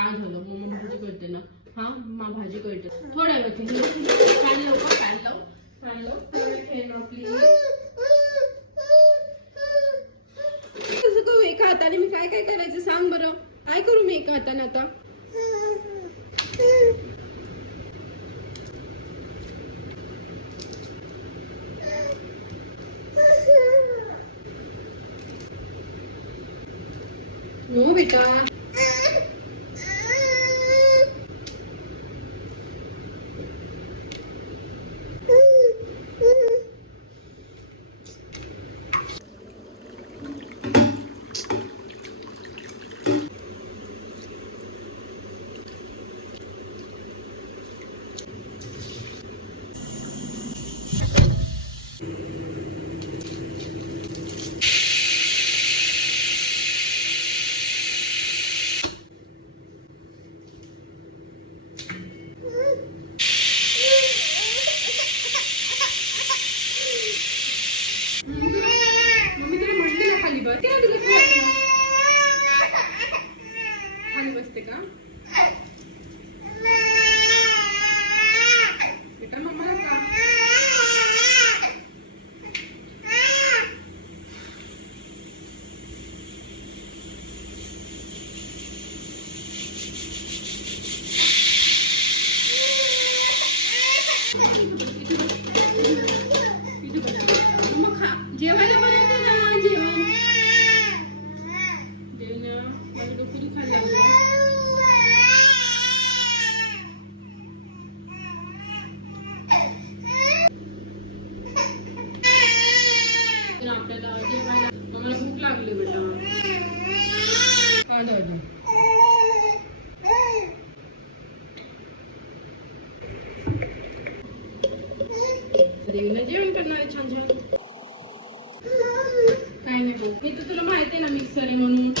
काय झालं मम्मा भाजी करते ना. हा मम्मा भाजी करते थोड्या वेळ फॅन लावू का फॅन लाव खेळ आपली करू एका हाताने मी काय काय करायचं सांग बरं. काय करू मी एका हाताने आता. नो बेटा खाली बसते का बेटा मम्मा का जेवायला बनवते ना जेवण आपल्याला जेवायला आम्हाला भूक लागली बेटा. काय झालं देवीला जेवण करणार आहे छान छान. काय नाही बघ मी तर तुला माहिती आहे ना मिक्सर आहे म्हणून